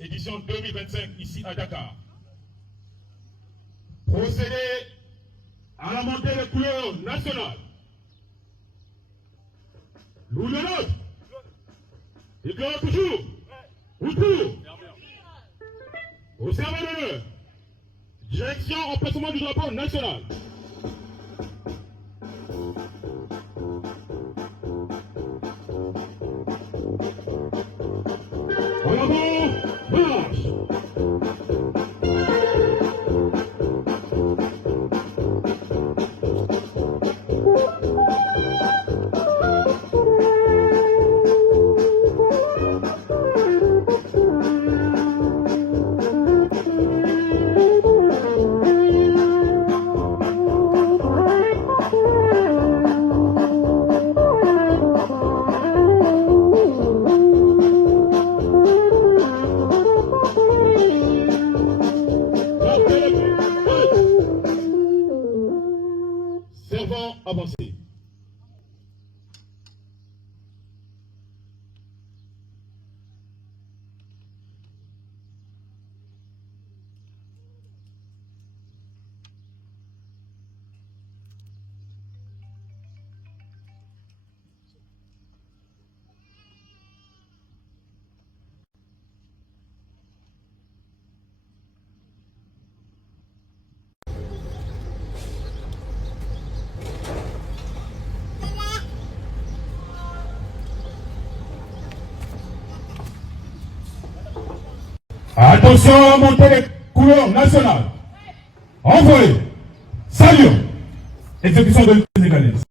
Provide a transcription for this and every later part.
édition 2025, ici à Dakar. Procéder à la montée des couleurs nationales. Nous le nôtre. Éclairons toujours. Autour. Au service d'honneur. Direction emplacement du drapeau national. En avant, marche. Servant avancé. Attention, montée des couleurs nationales. Envoyez. Salut. Exécution de sénégalaise.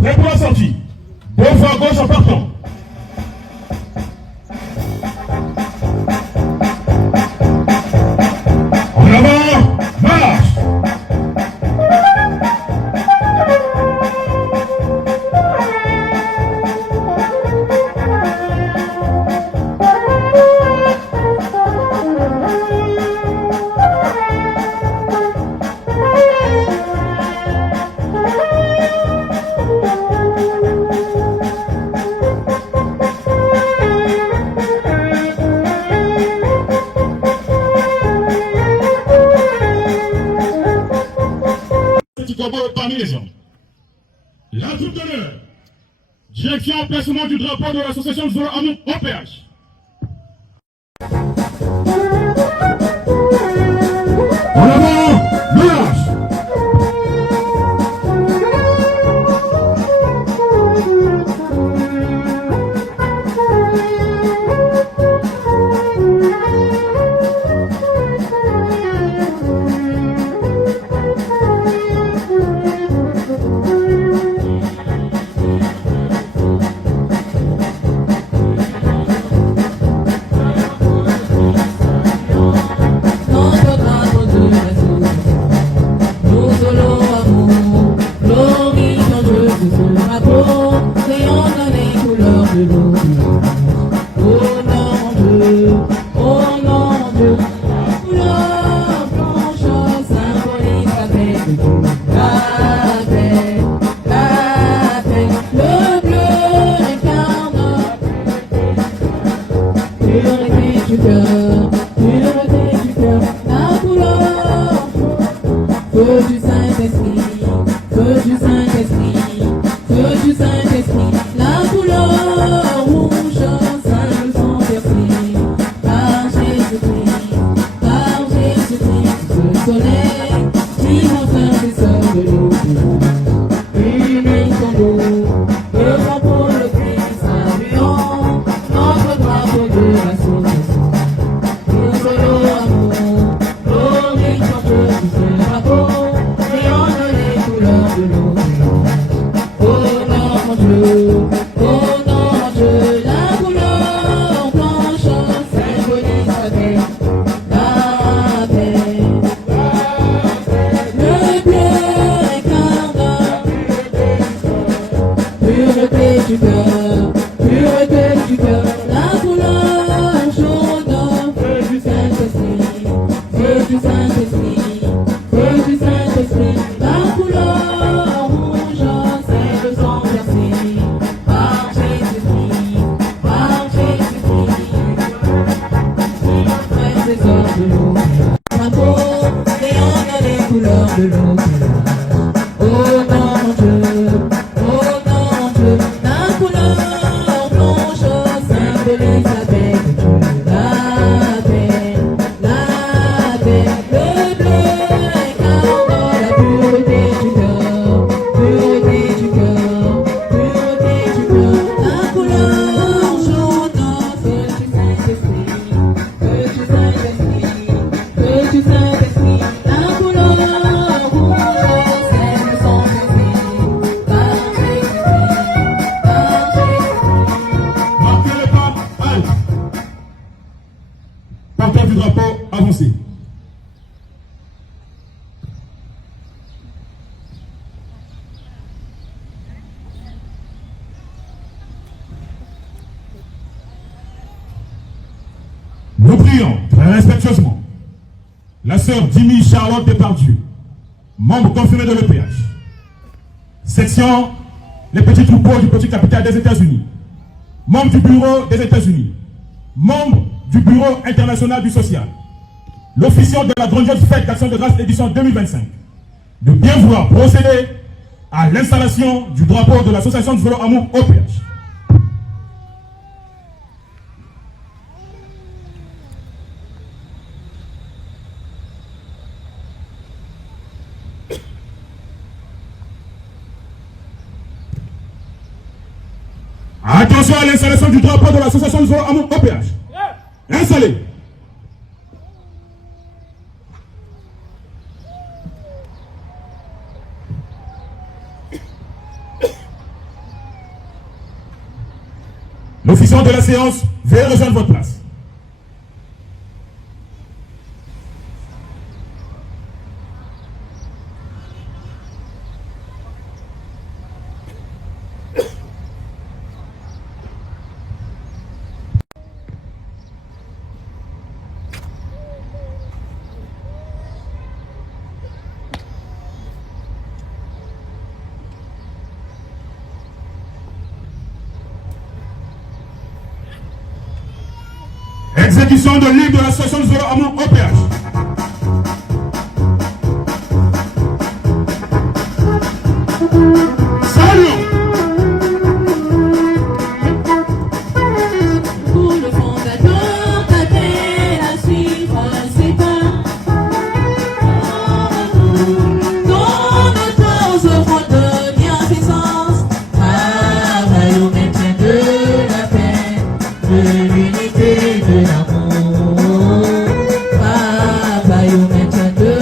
Prêt pour la sortie. Deux fois à gauche en partant. En avant, marche. Parmi les hommes. La troupe d'honneur. Direction placement du drapeau de l'association de Zola Amour OPH. En avant, marche. La du Saint-Esprit, feu du Saint-Esprit, feu du Saint-Esprit, la couleur rouge, Saint le sang versé, par Jésus-Christ, le soleil, qui m'enferme des sœurs de l'eau, unit ton eau, le drapeau le Christ, saluant, notre drapeau de l'association, nous solo amour, glorie chante du feu drapeau, rayonne les couleurs de l'océan. Oh non mon Dieu, la couleur blanche symbolise la paix, la paix. Le bleu incarne pureté du cœur, la couleur jaune, feu du Saint-Esprit, feu du Saint-Esprit, feu du Saint-Esprit, la couleur rouge, c'est le sang versé, par Jésus-Christ, frères et sœurs de l'eau, drapeau, rayonne les couleurs de l'eau. Oh non mon Dieu, la couleur blanche symbolise la paix de Dieu, la paix, le bleu incarne la pureté du cœur, la couleur jaune, feu du Saint-Esprit, la couleur rouge, c'est le sang versé, par Jésus-Christ, Marquez le pas, halte. Porteur du drapeau, avancez. Nous prions très respectueusement la sœur Dimi Charlotte Depardieu, membre confirmé de l'EPH, section les petits troupeaux du petit capital des États-Unis, membre du bureau des États-Unis, membre du bureau international du social, l'officiant de la grandiose fête d'action de grâce édition 2025, de bien vouloir procéder à l'installation du drapeau de l'association du vélo amour OPH. Attention à l'installation du drapeau de l'association du vélo amour OPH. Installez. L'officiant de la séance, veuillez rejoindre votre place. Exécution de livre de l'association du vélo amour OPH. Salut. Pour le fondateur, t'appelles à suivre ses pas. Donne-toi aux œuvres de bienfaisance. Travaille au maintien de la paix, de l'unité, de l'amour. Travaille au maintien de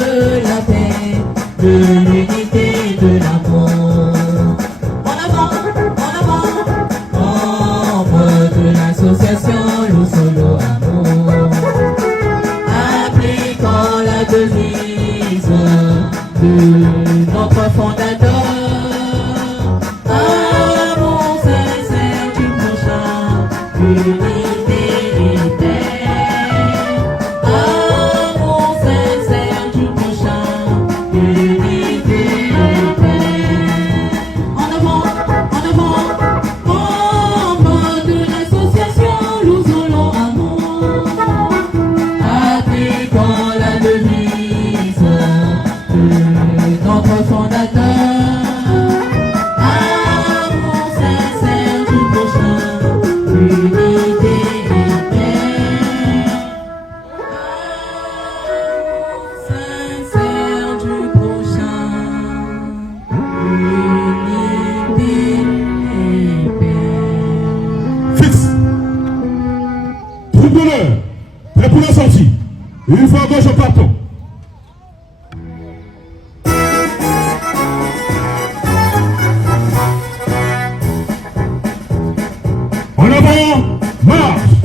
la paix, de l'unité, de l'amour. Membre de l'association Loup Solo Amour, appliquant la devise de notre fondateur. Amour sincère du prochain, unité et paix. Amour sincère du prochain, unité et paix. En avant, membre de l'association Loup Solo Amour, appliquant la devise de notre fondateur. Amour sincère du prochain, unité et paix. Amour sincère du prochain, unité et paix. Fixe. Tricolore. Prêt pour la sortie. Une fois gauche au partant. En avant, marche.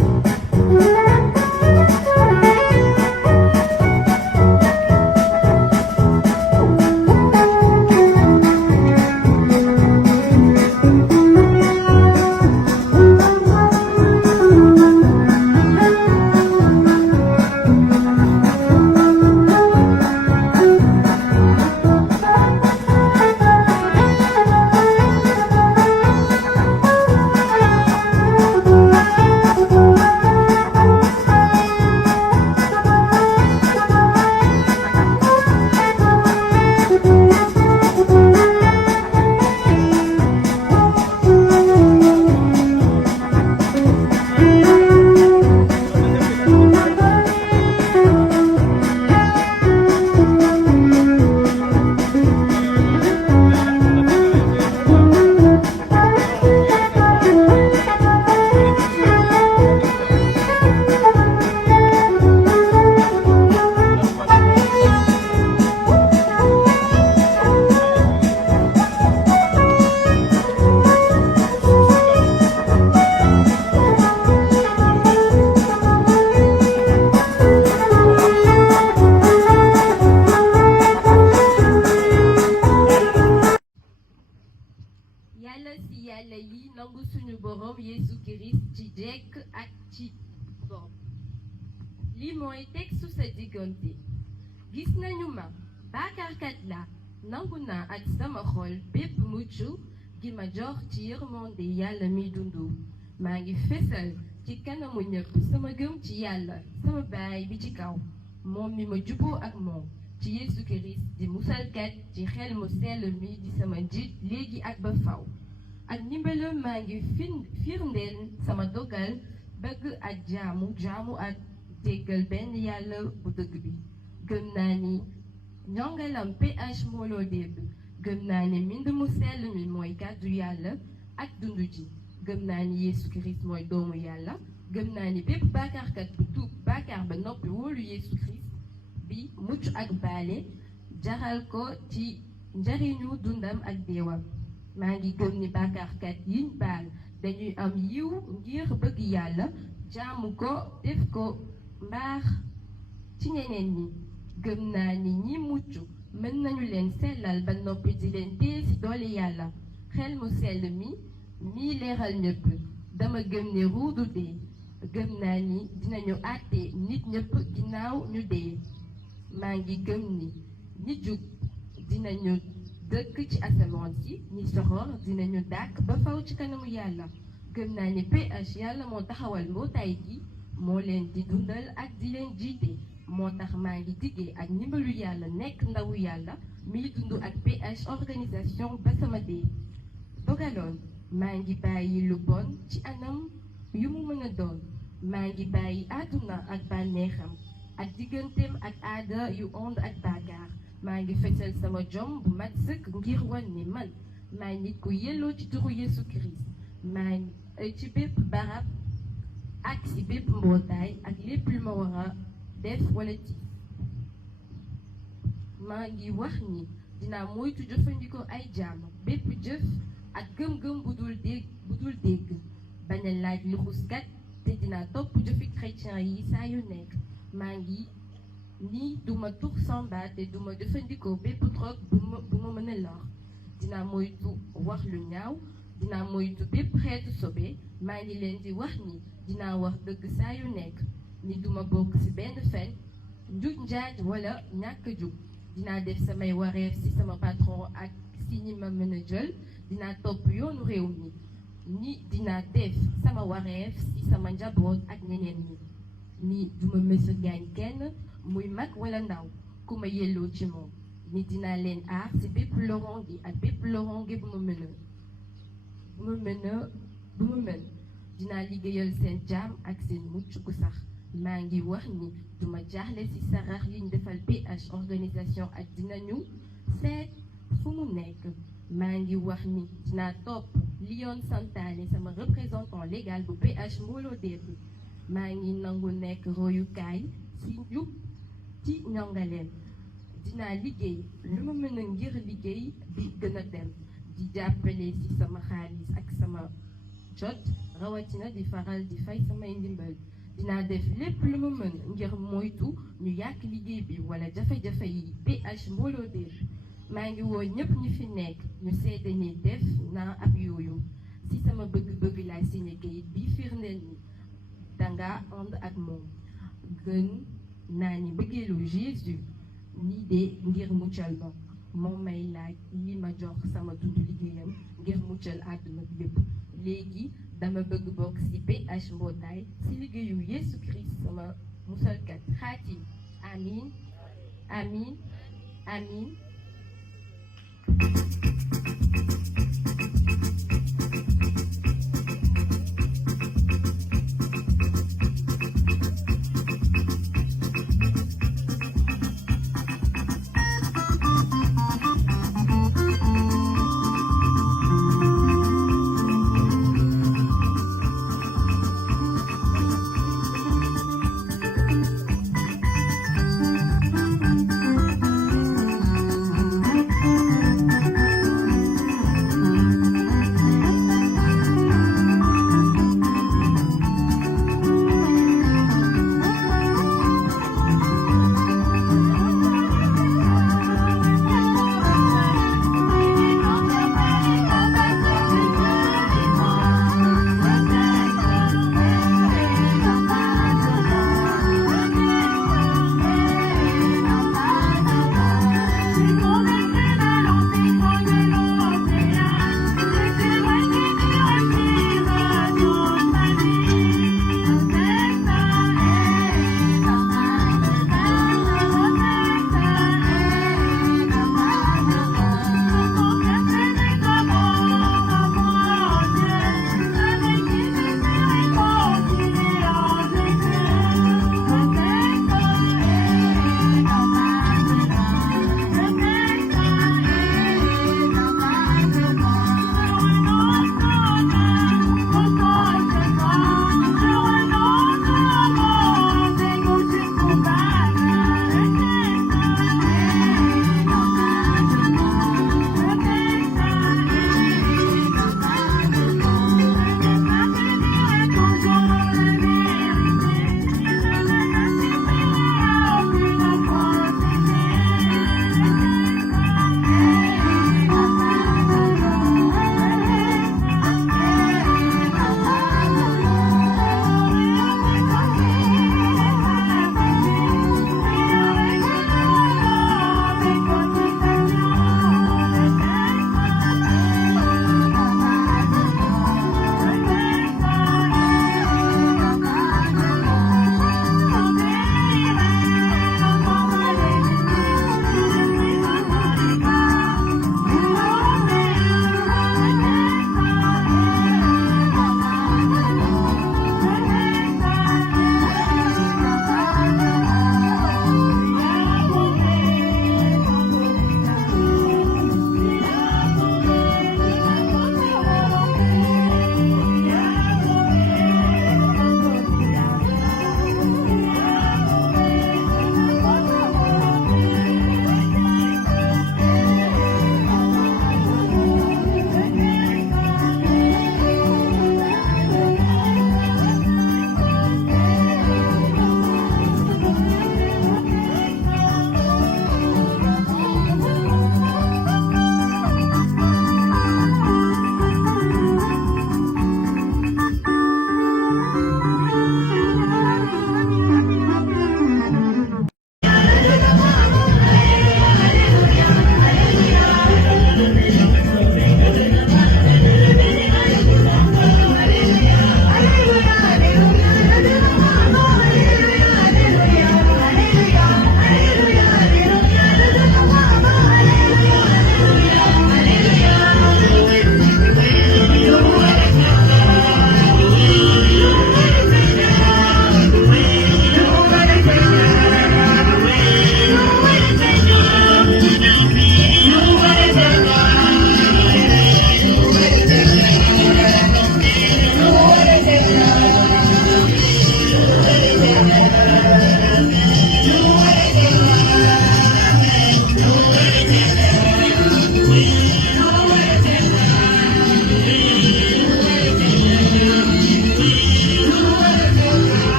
yàlla si yàlla yi nangu suñu borom Yeesu Kirist ci jekk ak ci bopp lii mooy textu sa diggante gis nañu ma bàkkaarkat la nangu naa ak sama xol bépp mucc gi ma jox ci yërmande yàlla mi dundu maa ngi fesal ci kanamu ñëpp sama gëm ci yàlla sama baay bi ci kaw moom mi ma juboo ak moom ci Yeesu Kirist di musalkat ci xel mu sell mi di sama njiit léegi ak ba faw ak ndimbalam maa ngi firndeel sama dogal bëgg ak jaamu ak déggal benn yàlla bu dëgg bi gëm naa ni ñongalam PH mooloo débb gëm naa ni mbind mu sell mi mooy kàddu yàlla ak dundu ji gëm naa ni Yeesu Kirist mooy doomu yàlla gëm naa ni bépp bàkkaarkat bu tuub bàkkaar ba noppi wóolu Yeesu Kirist bi mucc ak baale jaral ko ci njariñu dundam ak deewam maa ngi gëm ni bàkkaarkat yiñ baal dañuy am yiw ngir bëgg yàlla jaamu ko def ko mbaax ci ñeneen ñi gëm naa ni ñi mucc mën nañu leen sellal ba noppi di leen téye ci doole yàlla xel mu sell mi leeral ñëpp dama gëm ni ruu du dee gëm naa ni dinañu àtte nit ñëpp ginnaaw ñu dee maa ngi gëm ni ñi jub dinañu dëkk ci asamaan si ñi soxor dinañu dàkk ba faw ci kanamu yàlla gëm naa ni PH yàlla moo taxawal mbootaay gi moo leen di dundal ak di leen jiite moo tax maa ngi diggee ak ndimbalu yàlla nekk ndawu yàlla miy dund ak PH organisation ba sama dee dogaloon maa ngi bàyyi lu bon ci anam yu mu mën a doon maa ngi bàyyi àdduna ak bànneexam ak digganteem ak aada yu ond ak baakaar maa ngi fesal sama jom bu mat sëkk ngir wan ni man maa nit ku yelloo ci turu Yeesu Kirist maa ngi ci bépp barab ak ci bépp mbootaay ak lépp lu ma war a def wala ci maa ngi wax ni dinaa moytu jëfandikoo ay jaam bépp jëf ak gëm-gëm bu dul dégg bañ a laaj lu xuskat te dinaa topp jëfi chrétien yi saa yu nekk maa ngi ni duma tux samba te duma jëfandikoo bépp drogue bu ma mën a lor dinaa moytu wax lu ñaaw dinaa moytu bépp xeetu sobe maa ngi leen di wax ni dinaa wax dëgg saa yu nekk ni duma bokk ci benn fen njuuj njaaj wala ñàkk jub dinaa def samay wareef ci sama patron ak ci ñi ma mën a jël dinaa topp yoonu réew mi ni dinaa def sama wareef ci sama njaboot ak ñeneen ñi ni duma mësa gaañ kenn muy mag wala ndaw ku ma yelloo ci moom ni dinaa leen aar si bépp loronge ak bépp loronge bu ma mën dinaa liggéeyal seen jaam ak seen mucc gu sax maa ngi wax ni duma jaaxle si sarax yiñ defal PH organisation ak dinañu seet fu mu nekk maa ngi wax ni dinaa topp li yoon santaane sama représentant légal bu PH mbooloo déeb maa ngi nangu nekk royukaay si njub ci ñongaleen dinaa liggéey lu ma mën a ngir liggéey bi gën a dem di jàppale si sama xaalis ak sama jot rawatina di faral di fay samay ndimbal dinaa def lépp lu ma mën ngir moytu ñu yàq liggéey bi wala jafe-jafe yi PH mbooloo déeb maa ngi woo ñëpp ñi fi nekk ñu seede ni def naa ab yooyu si sama bëgg-bëgg laay signé kayit bi firndeel ni danga ànd ak moom gën naa ni bëggeelu Jésus nii de ngir muccal ma moom may laaj li ma jox sama dund liggéeyam ngir muccal àdduna bi yépp léegi dama bëgg bokk ci PH mbootaay ci liggéeyu Yesu Christ sama musalkat xaatim amin amin amin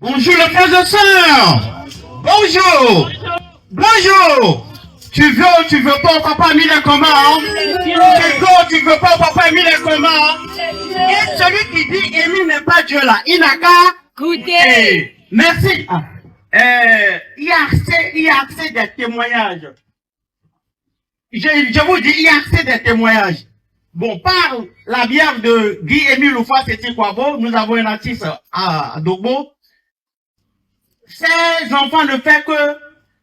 Bonjour les frères et sœurs. Bonjour. Bonjour. Tu veux pas, papa mis les commandes. Tu veux pas, papa mis les commandes. Et celui qui dit Émile n'est pas Dieu là, il n'a qu'à goûter. Merci. Il y a assez de témoignages. Je vous dis, il y a assez de témoignages. Bon, par la bière de Guy-Émile Loufa, c'était quoi beau. Nous avons un artiste à Dogbo. Ces enfants ne font que,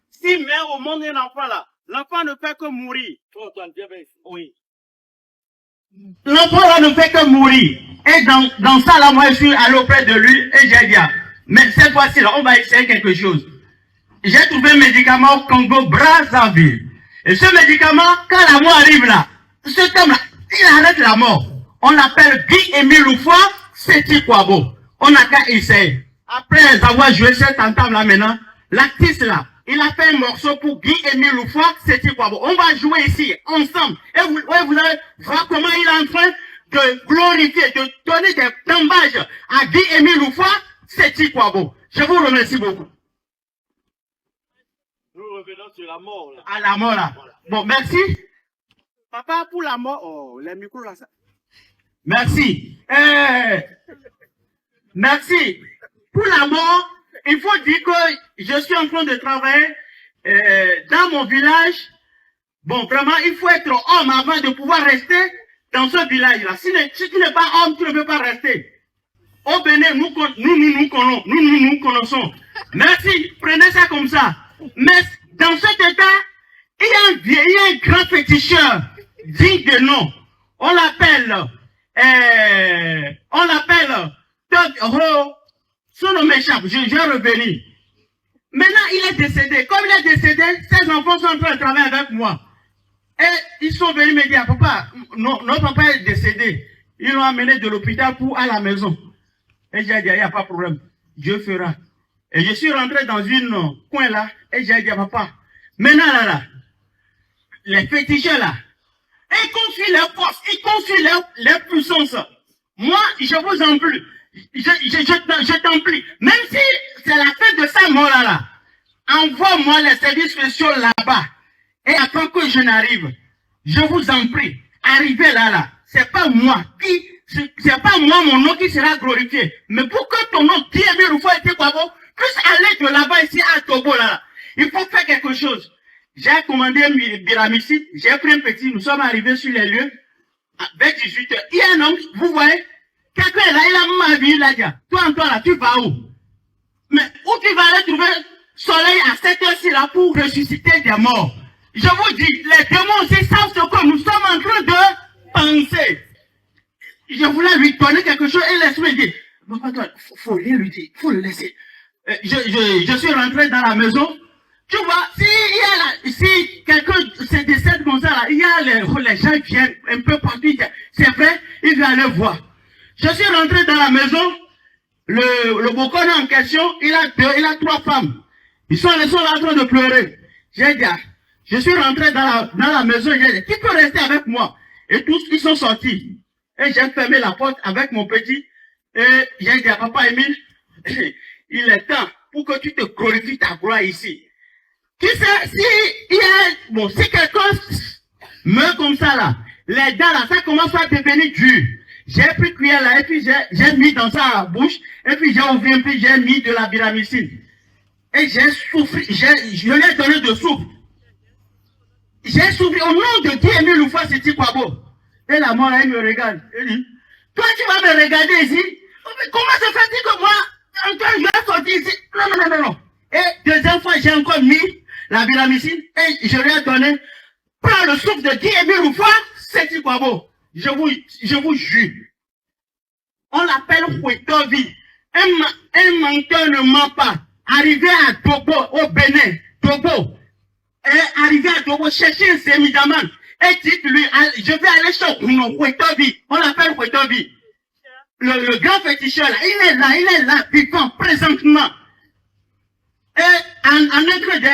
si met au monde un enfant là, l'enfant ne fait que mourir. Oui. L'enfant là ne fait que mourir. Et dans ça là, moi je suis allé auprès de lui et j'ai dit, mais cette fois-ci là, on va essayer quelque chose. J'ai trouvé un médicament au Congo Brazzaville. Et ce médicament, quand la mort arrive là, cet homme-là, il arrête la mort. On l'appelle Guy-Émile Oufoua Séti-Kouabo. On n'a qu'à essayer. Après avoir joué cette entame-là maintenant, l'artiste là, il a fait un morceau pour Guy-Émile Oufoua Séti-Kouabo. On va jouer ici, ensemble. Et vous allez voir comment il est en train de glorifier, de donner des tombages à Guy-Émile Oufoua Séti-Kouabo. Je vous remercie beaucoup. Nous revenons sur la mort là. À la mort là. Voilà. Bon, merci. Papa, pour la mort, oh, les micros là, ça. Merci. Merci. Pour la mort, il faut dire que je suis en train de travailler dans mon village. Bon, vraiment, il faut être homme avant de pouvoir rester dans ce village-là. Si tu n'es pas homme, tu ne peux pas rester. Au Bénin, nous connaissons. Merci, prenez ça comme ça. Mais dans cet état, il y a un grand féticheur digne de nom. On l'appelle son nom m'échappe, je vais revenir. Maintenant, il est décédé. Comme il est décédé, ses enfants sont en train de travailler avec moi. Et ils sont venus me dire, papa, notre papa est décédé. Ils l'ont amené de l'hôpital à la maison. Et j'ai dit, il n'y a pas de problème, Dieu fera. Et je suis rentré dans une coin là, et j'ai dit, papa, maintenant là, les féticheurs là, ils confient leurs forces, ils confient leurs puissances. Moi, je vous en prie, je t'en prie, même si c'est la fête de sa mort là, envoie-moi les services spéciaux là-bas. Et attends que je n'arrive, je vous en prie, arrivez là, c'est pas moi c'est pas moi mon nom qui sera glorifié, mais pour que ton nom, Guy-Émile Oufoua Séti-Kouabo, puisse aller de là-bas ici à Togo là, il faut faire quelque chose. J'ai commandé un biramicide, j'ai pris un petit, nous sommes arrivés sur les lieux, vers 18h. Il y a un homme, vous voyez, quelqu'un est là, il a ma vie, il a dit, toi là, tu vas où? Mais où tu vas aller trouver soleil à cette heure-ci là pour ressusciter des morts? Je vous dis, les démons aussi savent ce que nous sommes en train de penser. Je voulais lui donner quelque chose et l'esprit dit, faut rien lui dire, faut le laisser. Je suis rentré dans la maison. Tu vois, si quelqu'un se décède comme ça, là, il y a les gens qui viennent un peu partout. C'est vrai, il vient aller voir. Je suis rentré dans la maison. Le bocon en question, il a 3 femmes. Ils sont là en train de pleurer. J'ai dit, je suis rentré dans la maison. J'ai dit, qui peut rester avec moi? Et tous, ils sont sortis. Et j'ai fermé la porte avec mon petit. Et j'ai dit à papa Émile, il est temps pour que tu te glorifies ta gloire ici. Tu sais, si quelqu'un meurt comme ça là, les dents là, ça commence à devenir dur. J'ai pris cuillère là, et puis j'ai mis dans sa bouche, et puis j'ai ouvert, et puis j'ai mis de la biramicine. Et j'ai souffert, je lui ai donné de souffle. J'ai souffert au nom de Guy-Émile Oufoua Séti-Kouabo. Et la mort là, il me regarde. Il dit, toi tu vas me regarder ici? Comment se fait-il que moi, je vais sortir ici? Non. Et deuxième fois, j'ai encore mis la biramicine et je lui ai donné, prends le souffle de Guy-Émile Oufoua Séti-Kouabo. Je vous jure. On l'appelle Fouetovi. Un menteur ne ment pas. Arrivé à Togo, au Bénin, Togo, et arrivé à Togo, chercher un sémidaman. Et dites-lui, je vais aller chez Fouetovi. On l'appelle Fouetovi. Le grand féticheur là, il est là, vivant, présentement. Et en un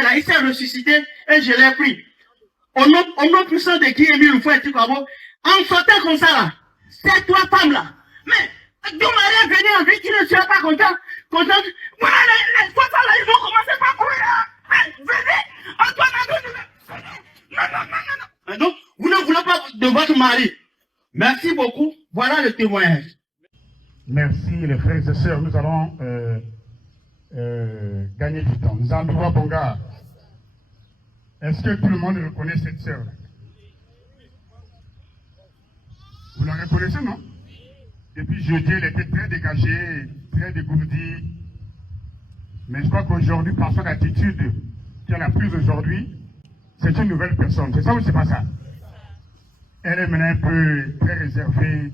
là, il s'est ressuscité et je l'ai pris. Au nom puissant de Guy-Émile Oufoua Séti-Kouabo, en sortant comme ça là, ces 3 femmes là, mais Dieu m'a venu en vie, tu ne seras pas content. Voilà, les 3 femmes là, ils vont commencer par courir. Mais venez, Antoine, non. Donc, vous ne voulez pas de votre mari. Merci beaucoup. Voilà le témoignage. Merci les frères et sœurs, nous allons gagner du temps. Nous allons voir Bonga. Est-ce que tout le monde reconnaît cette sœur? Vous la reconnaissez, non? Depuis jeudi, elle était très dégagée, très dégourdie. Mais je crois qu'aujourd'hui, par son attitude qu'elle a prise aujourd'hui, c'est une nouvelle personne. C'est ça ou c'est pas ça? Elle est maintenant un peu très réservée,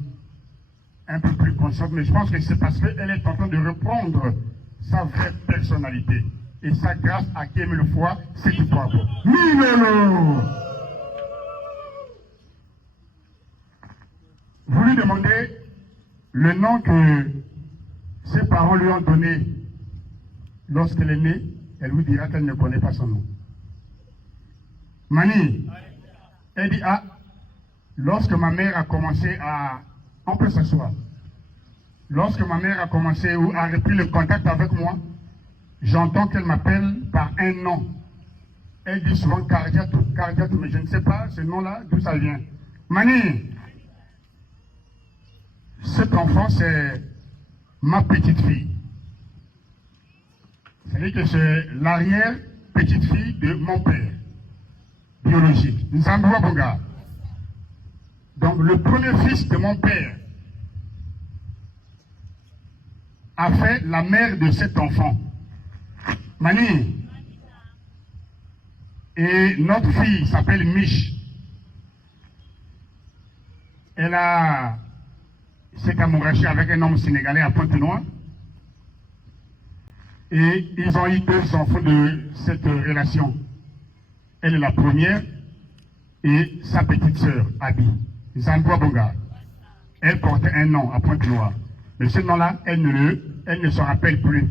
un peu plus consciente, mais je pense que c'est parce qu'elle est en train de reprendre sa vraie personnalité. Et ça grâce à Guy-Émile Oufoua Séti-Kouabo. Milolo! vous lui demandez le nom que ses parents lui ont donné lorsqu'elle est née, elle vous dira qu'elle ne connaît pas son nom. Mani, elle dit, ah, lorsque ma mère a commencé à... On peut s'asseoir. Lorsque ma mère a commencé ou a repris le contact avec moi, j'entends qu'elle m'appelle par un nom. Elle dit souvent Cardiatou, Cardiatou, mais je ne sais pas ce nom-là, d'où ça vient. Mani, cet enfant, c'est ma petite fille. C'est-à-dire que c'est l'arrière-petite-fille de mon père, biologique, Nzamboua Bonga. Donc le premier fils de mon père a fait la mère de cet enfant. Mani. Et notre fille s'appelle Mich. Elle a s'est amourachée avec un homme sénégalais à Pointe-Noire. Et ils ont eu 2 enfants de cette relation. Elle est la première et sa petite sœur, Abi. Zambua Bonga. Elle portait un nom à Pointe-Noire. Mais ce nom-là, elle ne se rappelle plus.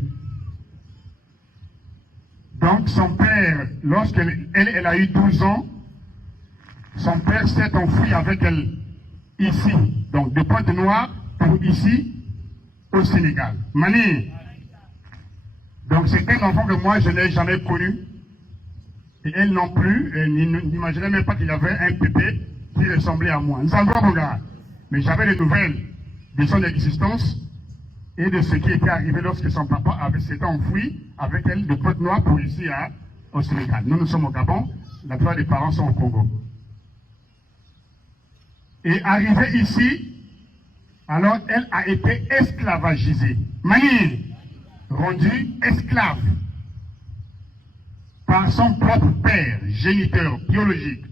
Donc son père, lorsqu'elle elle a eu 12 ans, son père s'est enfui avec elle ici, donc de Pointe-Noire pour ici, au Sénégal. Mani. Donc c'est un enfant que moi je n'ai jamais connu. Et elle non plus, elle n'imaginait même pas qu'il y avait un bébé qui ressemblait à moi. Mais j'avais des nouvelles de son existence et de ce qui était arrivé lorsque son papa s'était enfoui avec elle de Pointe-Noire pour ici au Sénégal. Nous sommes au Gabon, la plupart des parents sont au Congo. Et arrivée ici, alors elle a été esclavagisée. Mani, rendue esclave par son propre père, géniteur biologique,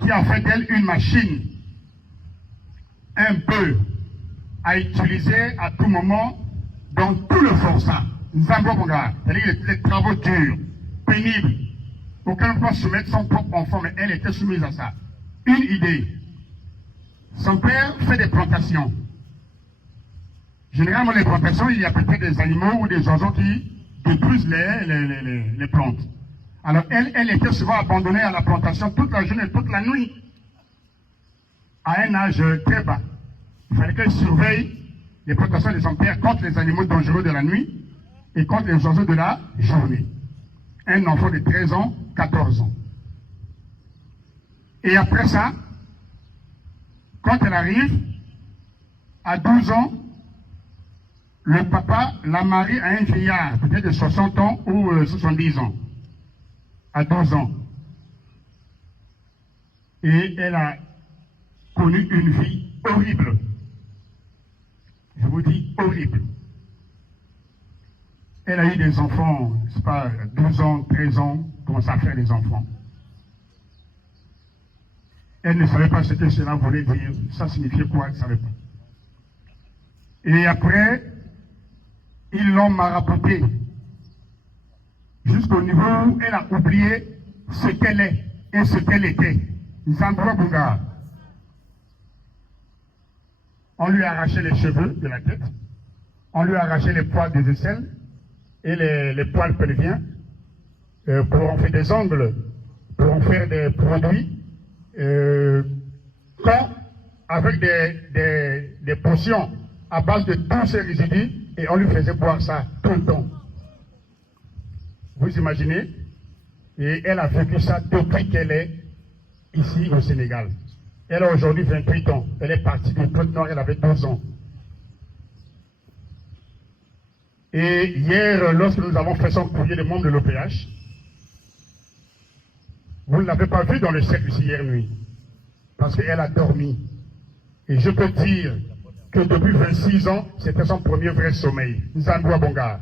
qui a fait d'elle une machine, un peu à utiliser à tout moment dans tout le forçat. Nzambonga, c'est-à-dire les travaux durs, pénibles. Aucun ne peut soumettre son propre enfant, mais elle était soumise à ça. Une idée. Son père fait des plantations. Généralement, les plantations, il y a peut-être des animaux ou des oiseaux qui détruisent les plantes. Alors, elle était souvent abandonnée à la plantation toute la journée, toute la nuit, à un âge très bas. Il fallait qu'elle surveille les plantations de son père contre les animaux dangereux de la nuit et contre les oiseaux de la journée. Un enfant de 13 ans, 14 ans. Et après ça, quand elle arrive, à 12 ans, le papa la marie à un vieillard, peut-être de 60 ans ou 70 ans. À 12 ans. Et elle a connu une vie horrible. Je vous dis horrible. Elle a eu des enfants, c'est pas 12 ans, 13 ans, commence à faire des enfants. Elle ne savait pas ce que cela voulait dire, ça signifiait quoi, elle ne savait pas. Et après, ils l'ont marabouté jusqu'au niveau où elle a oublié ce qu'elle est et ce qu'elle était. Nzambouabunga. On lui a arraché les cheveux de la tête, on lui a arraché les poils des aisselles et les poils pelviens pour en faire des ongles, pour en faire des produits, avec des potions à base de tous ces résidus, et on lui faisait boire ça tout le temps. Vous imaginez? Et elle a vécu ça depuis qu'elle est ici au Sénégal. Elle a aujourd'hui 28 ans. Elle est partie de Pointe-Noire, elle avait 12 ans. Et hier, lorsque nous avons fait son courrier de membre de l'OPH, vous ne l'avez pas vu dans le cercle ici hier nuit, parce qu'elle a dormi. Et je peux dire que depuis 26 ans, c'était son premier vrai sommeil. Nzambua Bonga.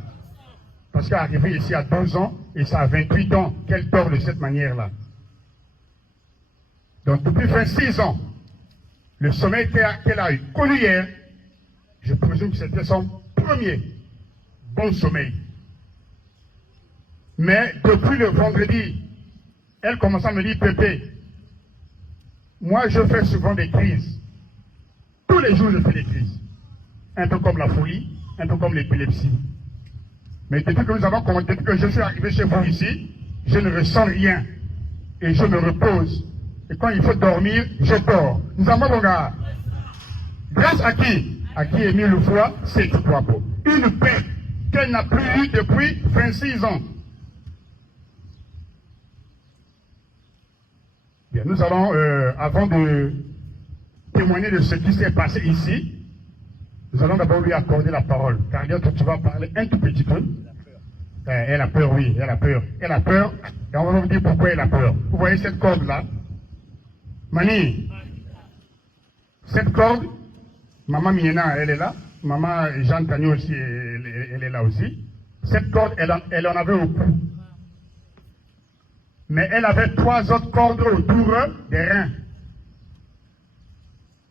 Parce qu'elle est arrivée ici à 12 ans, et ça a 28 ans qu'elle dort de cette manière-là. Donc depuis 26 ans, le sommeil qu'elle a eu connu hier, je présume que c'était son premier bon sommeil. Mais depuis le vendredi, elle commence à me dire, Pépé, moi je fais souvent des crises. les jours, je fais des crises. Un peu comme la folie, un peu comme l'épilepsie. Mais depuis que nous avons commenté, depuis que je suis arrivé chez vous ici, je ne ressens rien. Et je me repose. Et quand il faut dormir, je dors. Nous avons, mon gars, grâce à qui? À qui Émile Loufoua, c'est tout beau. Une paix qu'elle n'a plus eue depuis 26 ans. Bien, nous allons, avant de témoigner de ce qui s'est passé ici, nous allons d'abord lui accorder la parole. Car tu vas parler un tout petit peu. Elle a peur, oui, elle a peur. Elle a peur, et on va vous dire pourquoi elle a peur. Vous voyez cette corde-là? Mani, cette corde, maman Miena, elle est là. Maman Jeanne Tagnon aussi, elle est là aussi. Cette corde, elle en avait au cou. Mais elle avait 3 autres cordes autour des reins.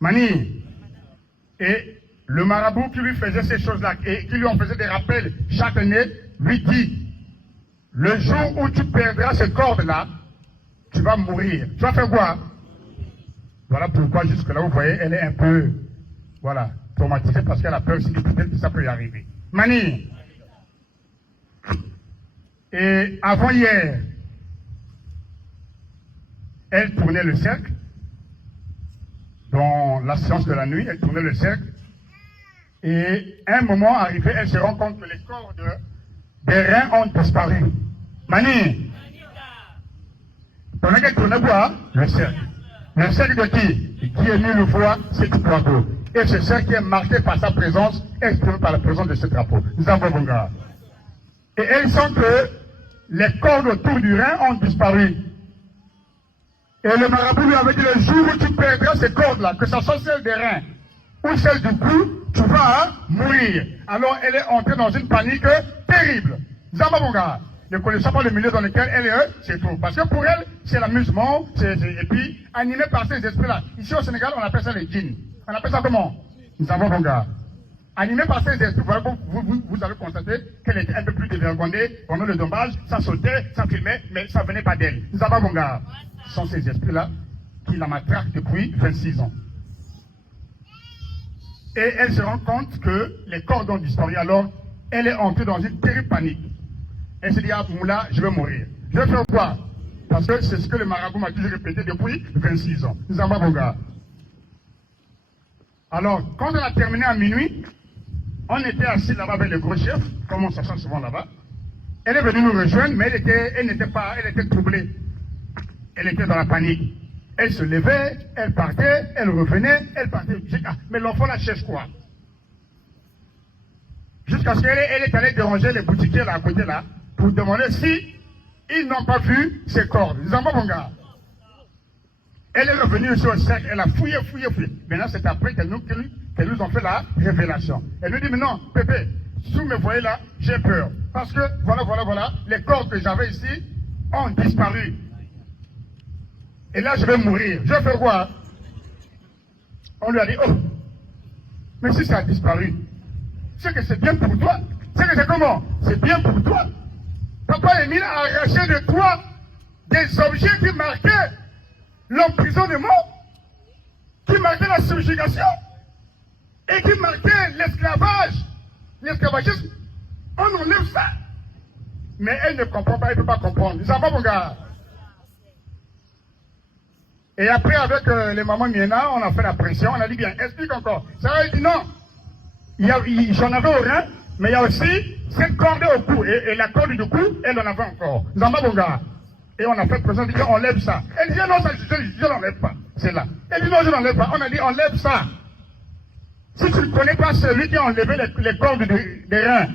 Mani, et le marabout qui lui faisait ces choses-là, et qui lui en faisait des rappels chaque année, lui dit, le jour où tu perdras ces cordes-là, tu vas mourir. Tu vas faire quoi? Voilà pourquoi jusque-là, vous voyez, elle est un peu, voilà, traumatisée parce qu'elle a peur aussi que peut-être que ça peut y arriver. Mani, et avant hier, elle tournait le cercle, dans la séance de la nuit, elle tournait le cercle, et à un moment arrivé, elle se rend compte que les cordes des reins ont disparu. Mani, pendant qu'elle tournait quoi? Le cercle. Le cercle de qui? Qui est mis le foie, c'est tout drapeau. Et ce cercle qui est marqué par sa présence, exprimé par la présence de ce drapeau. Nous avons bon gars. Et elle sent que les cordes autour du rein ont disparu. Et le marabout lui avait dit, le jour où tu perdras ces cordes-là, que ce soit celle des reins ou celle du cou, tu vas mourir. Alors elle est entrée dans une panique terrible. Zamba mon gars, ne connaissant pas le milieu dans lequel elle est, c'est tout. Parce que pour elle, c'est l'amusement, et puis animé par ces esprits-là. Ici au Sénégal, on appelle ça les djinns. On appelle ça comment? Zamba mon gars. Animé par ces esprits, vous allez constater qu'elle était un peu plus dévergondée pendant le dommage, ça sautait, ça filmait, mais ça venait pas d'elle. Zamba mon gars. Ce sont ces esprits-là qui la matraquent depuis 26 ans. Et elle se rend compte que les cordes ont disparu. Alors, elle est entrée dans une terrible panique. Elle se dit, ah, Moula, je vais mourir. Je vais faire quoi? Parce que c'est ce que le marabout m'a toujours répété depuis 26 ans. Nous avons gars. Alors, quand on a terminé à minuit, on était assis là-bas avec le gros chef, comme on s'assoit souvent là-bas. Elle est venue nous rejoindre, mais elle était troublée. Elle était dans la panique. Elle se levait, elle partait, elle revenait, elle partait. Ah, mais l'enfant la cherche quoi? Jusqu'à ce qu'elle est allée déranger les boutiquiers là à côté là, pour demander si ils n'ont pas vu ses cordes. Ils n'ont pas mon gars. Elle est revenue sur le cercle, elle a fouillé. Maintenant c'est après qu'elle nous ont fait la révélation. Elle nous dit, mais non, Pépé, si vous me voyez là, j'ai peur. Parce que, voilà, les cordes que j'avais ici ont disparu. Et là, je vais mourir. Je vais faire quoi? On lui a dit, oh, mais si ça a disparu, c'est que c'est bien pour toi. C'est que c'est comment? C'est bien pour toi. Papa Émile a arraché de toi des objets qui marquaient l'emprisonnement, qui marquaient la subjugation, et qui marquaient l'esclavage, l'esclavagisme. On enlève ça. Mais elle ne comprend pas, elle ne peut pas comprendre. Ils n'ont pas mon gars. Et après, avec les mamans Miena, on a fait la pression, on a dit bien, explique encore. Ça a dit non. J'en avais au rein, mais il y a aussi cette corde au cou. Et la corde du cou, elle en avait encore. Nous en avons bon gars. Et on a fait pression, on a dit on lève ça. Elle dit non, je n'enlève pas. C'est là. Elle dit non, je n'enlève pas. On a dit on lève ça. Si tu ne connais pas celui qui a enlevé les cordes des reins,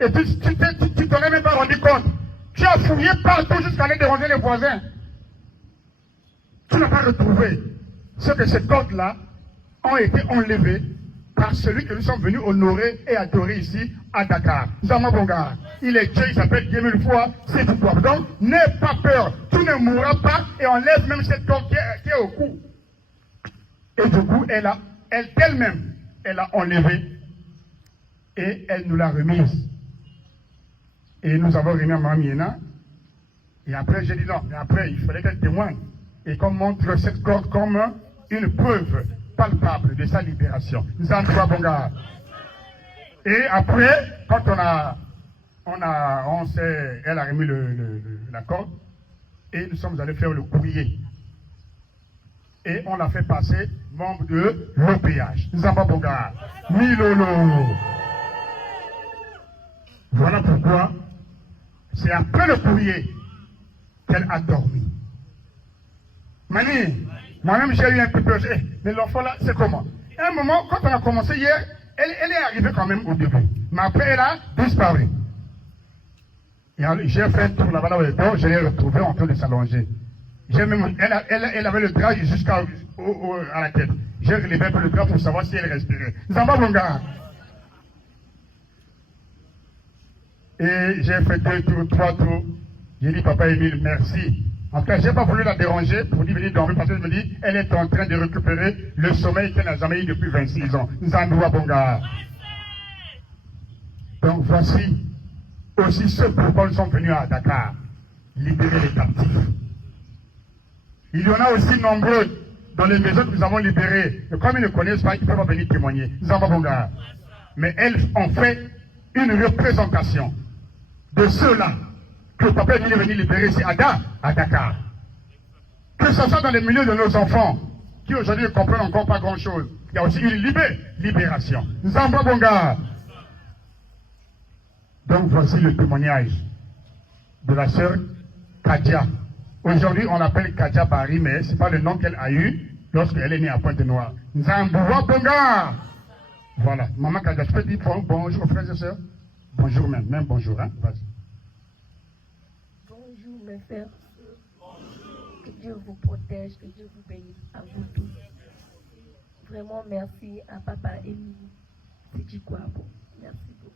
et tu t'en es même pas rendu compte, tu as fouillé partout jusqu'à aller déranger les voisins. Tu n'as pas retrouvé ce que ces cordes-là ont été enlevées par celui que nous sommes venus honorer et adorer ici à Dakar. Zama Bonga, il est Dieu, il s'appelle Dieu mille fois, c'est tout toi. Donc, n'aie pas peur, tu ne mourras pas et enlève même cette corde qui est au cou. Et du coup, elle-même, elle a enlevé et elle nous l'a remise. Et nous avons remis à Mme Miena. Et après, j'ai dit non, mais après, il fallait qu'elle témoigne. Et qu'on montre cette corde comme une preuve palpable de sa libération. Nous en trois bon gars. Et après, quand elle a remis la corde, et nous sommes allés faire le courrier. Et on l'a fait passer membre de l'OPH. Nous en pas bon gars. Milolo. Voilà pourquoi c'est après le courrier qu'elle a dormi. Mani, moi-même j'ai eu un peu peur. Mais l'enfant là, c'est comment? À un moment, quand on a commencé hier, elle est arrivée quand même au début. Mais après, elle a disparu. Et j'ai fait un tour là-bas, là où elle dort, je l'ai retrouvée en train de s'allonger. Elle avait le drap jusqu'à la tête. J'ai relevé un peu le drap pour savoir si elle respirait. Nous en va, mon gars. Et j'ai fait 2 tours, 3 tours. J'ai dit, papa Émile, merci. En tout cas, je n'ai pas voulu la déranger pour lui venir dormir parce que je me dis, elle est en train de récupérer le sommeil qu'elle n'a jamais eu depuis 26 ans. Nous en doit, bon gars. Donc voici aussi ce pourquoi nous sommes venus à Dakar, libérer les captifs. Il y en a aussi nombreux dans les maisons que nous avons libérées. Et comme ils ne connaissent pas, ils ne peuvent pas venir témoigner. Nous en bon gars. Mais elles ont fait une représentation de ceux-là que papa est venu libérer, c'est à Dakar. Que ce soit dans les milieux de nos enfants, qui aujourd'hui ne comprennent encore pas grand-chose. Il y a aussi une libération. Nous en bon gars. Donc voici le témoignage de la sœur Kadia. Aujourd'hui, on l'appelle Kadia Barry, mais ce n'est pas le nom qu'elle a eu lorsqu'elle est née à Pointe-Noire. Nzamboua Bonga. Voilà. Maman Kadia, je peux dire bonjour aux frères et sœurs? Bonjour même bonjour. Hein? Vas-y. Bonjour mes frères. Que Dieu vous protège, que Dieu vous bénisse à vous tous. Vraiment merci à papa Émile. C'est du quoi bon. Merci beaucoup.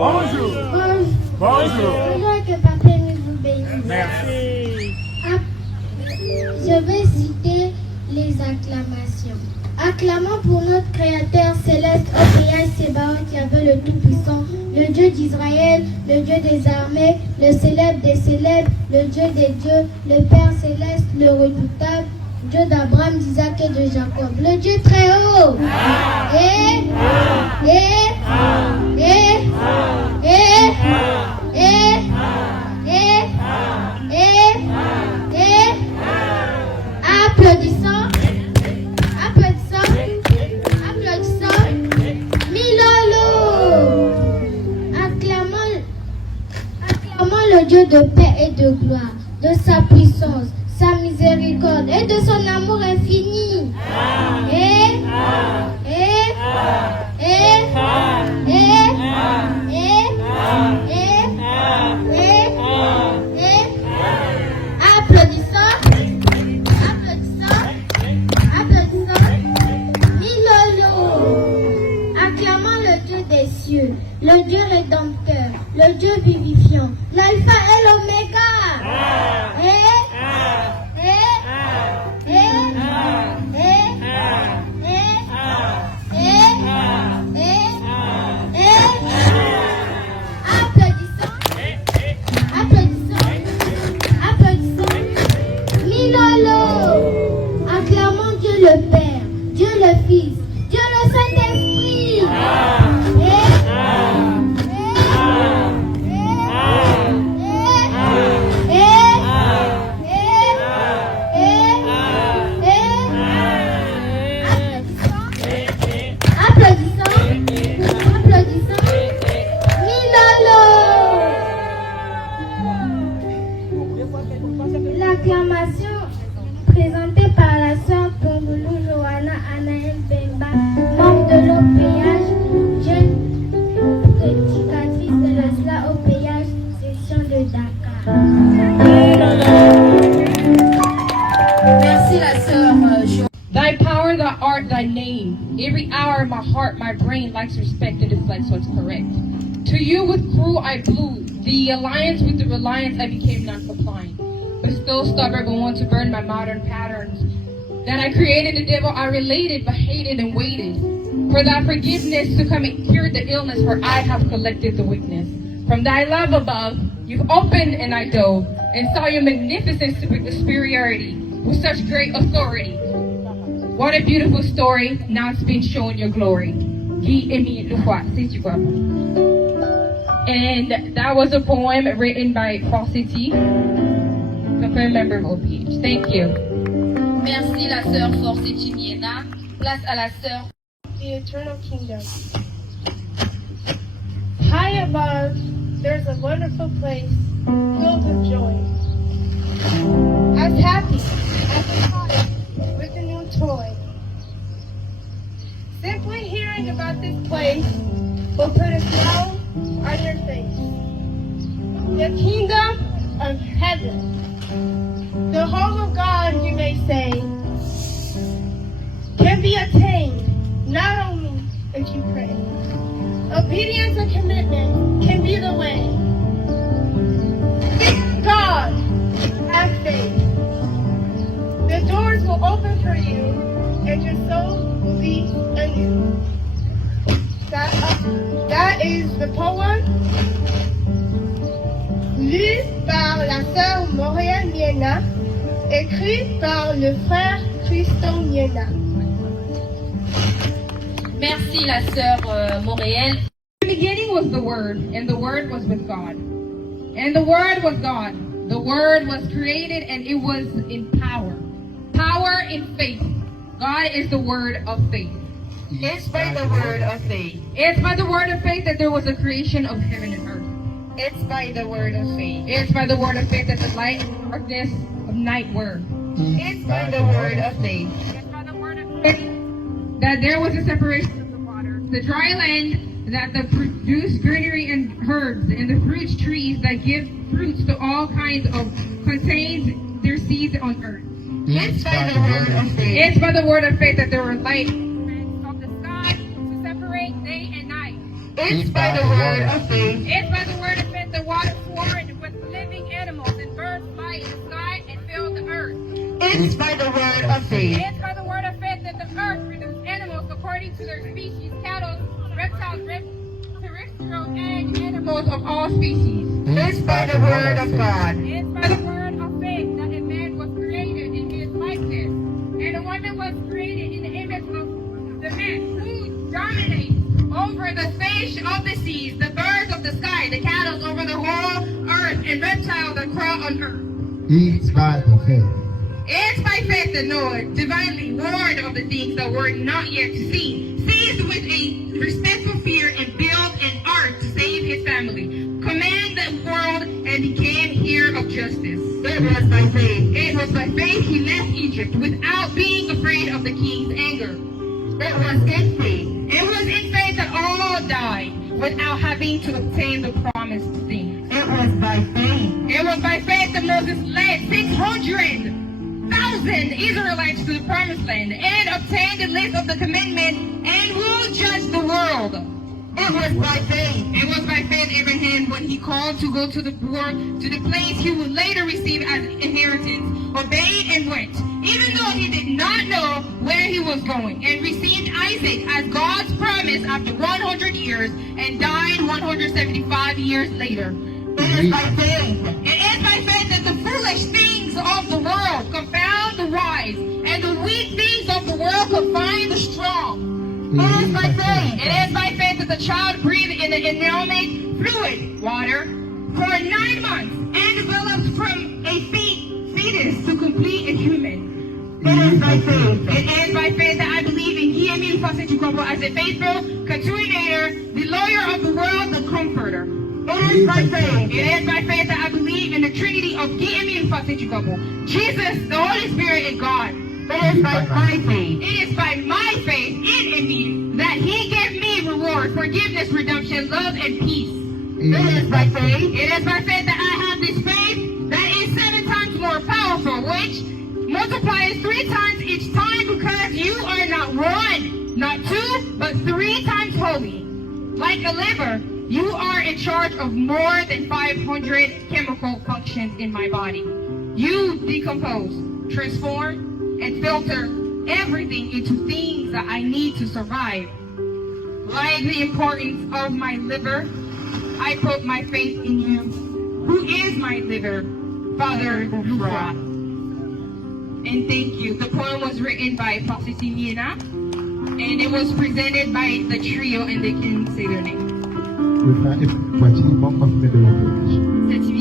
Bonjour. Bonjour. Bonjour, que papa nous bénisse. Merci. Je vais citer les acclamations. Acclamons pour notre Créateur céleste, Obriel Sébaoth, Yahvé le Tout-Puissant, le Dieu d'Israël, le Dieu des armées, le célèbre des célèbres, le Dieu des dieux, le Père céleste, le redoutable, Dieu d'Abraham, d'Isaac et de Jacob, le Dieu très haut. Applaudissons. Milolo. Acclamons le Dieu de paix et de gloire, de sa puissance, sa miséricorde et de son amour infini. Applaudissons. Milolo. Acclamons le Dieu des cieux. cieux, le Dieu rédempteur, le Dieu vivifiant, l'alpha et l'oméga. Acclamons Dieu le Père, Dieu le Fils, Dieu le Saint-Esprit. Applaudissons. Milolo. L'acclamation présentée par la sœur Tondulu Johanna Anaël Bemba, membre de l'OPH, jeune prédicatrice de la SLA OPH, section de Dakar. Merci la sœur Jo. Thy power, thy art, thy name. Every hour my heart, my brain likes respect and deflects what's correct. To you with crew I blew, the alliance with the reliance I became non-compliant. But still stubborn but want to burn my modern patterns. That I created the devil I related but hated and waited. For thy forgiveness to come and cure the illness for I have collected the weakness. From thy love above, you've opened and I dove, and saw your magnificent superiority with such great authority. What a beautiful story, now it's been shown your glory. And that was a poem written by Forseti, a member of OPH. Thank you. Merci la sœur Forseti Miena. Place à la sœur. The eternal kingdom. High above, there's a wonderful place filled with joy. As happy as a child with a new toy. Simply hearing about this place will put a smile on your face. The kingdom of heaven. The home of God, you may say, can be attained not only if you pray. Obedience and commitment can be the way. Seek God, have faith. The doors will open for you, and your soul will be anew. That is the poem lu par la sœur Moréal Miena, écrit par le frère Tristan Miena. Merci la sœur Moréal. In the beginning was the Word, and the Word was with God. And the Word was God. The Word was created, and it was in power. Power in faith. God is the word of faith. It's by the word of faith. It's by the word of faith that there was a creation of heaven and earth. It's by the word of faith. It's by the word of faith that the light and darkness of night were. It's by the word of faith. It's by the word of faith that there was a separation of the waters. The dry land that produced greenery and herbs, and the fruit trees that give fruits to all kinds of contains their seeds on earth. It's by the word of faith. It's by the word of faith that there were light of the sky to separate day and night. It's by the word of faith. It's by the word of faith that water poured with living animals and birds fly in the sky and fill the earth. It's by the word of faith. It's by the word of faith that the earth produced animals according to their species, cattle, reptiles, terrestrial, and animals of all species. It's by the word of God. It's by the word of faith that a man was created in his likeness, and a woman was created in the image of the man, who dominates over the fish of the seas, the birds of the sky, the cattle over the whole earth, and reptiles that crawl on earth. It's by the faith. It's by faith that Noah, divinely warned of the things that were not yet seen, seized with a respectful fear and built an ark to save his family, command the world, and became heir of justice. It was by faith. It was by faith he left Egypt without being afraid of the king's anger. It was in faith. It was in faith that all died without having to obtain the promised things. It was by faith. It was by faith that Moses led 600,000 Israelites to the promised land and obtained the list of the commandment and will judge the world. It was by faith. It was by faith Abraham, when he called to go to the poor, to the place he would later receive as inheritance, obeyed and went, even though he did not know where he was going, and received Isaac as God's promise after 100 years, and died 175 years later. It is by faith. It is by faith that the foolish things of the world confound the wise, and the weak things of the world confine the strong. It is by faith. It is by faith that the child breathed in the inanimate fluid, water, for 9 months, and developed from a fetus to complete a human. It is by faith. It is by faith that I believe in Guillemine Fossé-Ducrot as a faithful continuator, the lawyer of the world, the comforter. It is by faith. It is by faith that I believe in the Trinity of Guillemine Fossé-Ducrot, Jesus, the Holy Spirit, and God. It is by my faith. It is by my faith in Indeed that He gave me reward, forgiveness, redemption, love, and peace. It is by faith. It is by faith that I have this faith that is 7 times more powerful, which multiplies 3 times each time, because you are not 1, not 2, but 3 times holy. Like a liver, you are in charge of more than 500 chemical functions in my body. You decompose, transform, and filter everything into things that I need to survive. Like the importance of my liver, I put my faith in you, who is my liver, Father Lufra. And thank you. The poem was written by Pastor Miena, and it was presented by the trio, and they can say their name. We find it, but he won't confirm the language. Cette